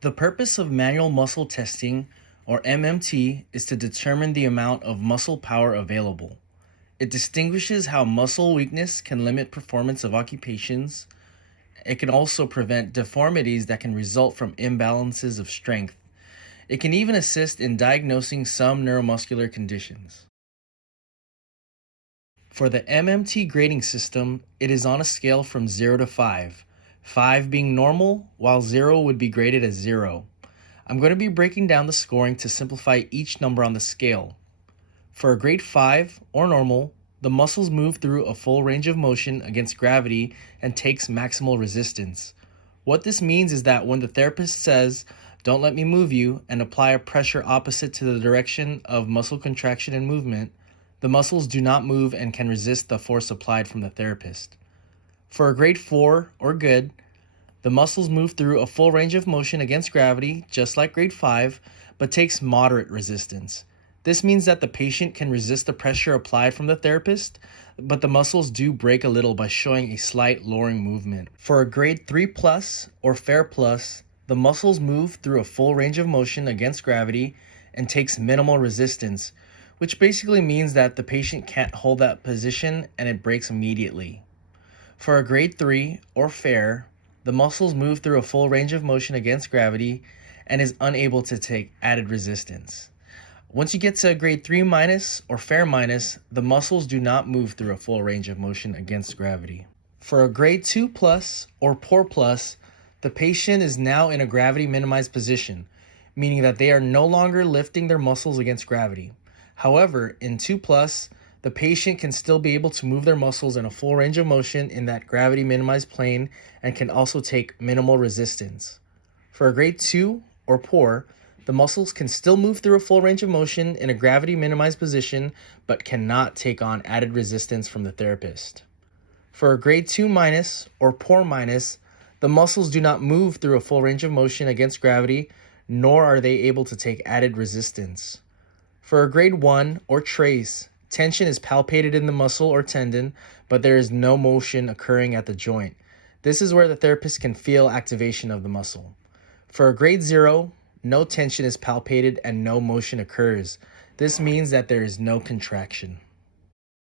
The purpose of manual muscle testing, or MMT, is to determine the amount of muscle power available. It distinguishes how muscle weakness can limit performance of occupations. It can also prevent deformities that can result from imbalances of strength. It can even assist in diagnosing some neuromuscular conditions. For the MMT grading system, it is on a scale from 0 to 5, 5 being normal, while 0 would be graded as 0. I'm going to be breaking down the scoring to simplify each number on the scale. For a grade 5 or normal, the muscles move through a full range of motion against gravity and takes maximal resistance. What this means is that when the therapist says, "Don't let me move you," and apply a pressure opposite to the direction of muscle contraction and movement, the muscles do not move and can resist the force applied from the therapist. For a grade 4 or good, the muscles move through a full range of motion against gravity, just like grade 5, but takes moderate resistance. This means that the patient can resist the pressure applied from the therapist, but the muscles do break a little by showing a slight lowering movement. For a grade 3 plus or fair plus, the muscles move through a full range of motion against gravity and takes minimal resistance, which basically means that the patient can't hold that position and it breaks immediately. For a grade 3 or fair, the muscles move through a full range of motion against gravity and is unable to take added resistance. Once you get to a grade 3 minus or fair minus, the muscles do not move through a full range of motion against gravity. For a grade 2 plus or poor plus, the patient is now in a gravity minimized position, meaning that they are no longer lifting their muscles against gravity. However, in 2 plus, the patient can still be able to move their muscles in a full range of motion in that gravity minimized plane and can also take minimal resistance. For a grade 2 or poor, the muscles can still move through a full range of motion in a gravity minimized position but cannot take on added resistance from the therapist. For a grade 2 minus or poor minus, the muscles do not move through a full range of motion against gravity, nor are they able to take added resistance. For a grade 1 or trace, tension is palpated in the muscle or tendon, but there is no motion occurring at the joint. This is where the therapist can feel activation of the muscle. For a grade 0, no tension is palpated and no motion occurs. This means that there is no contraction.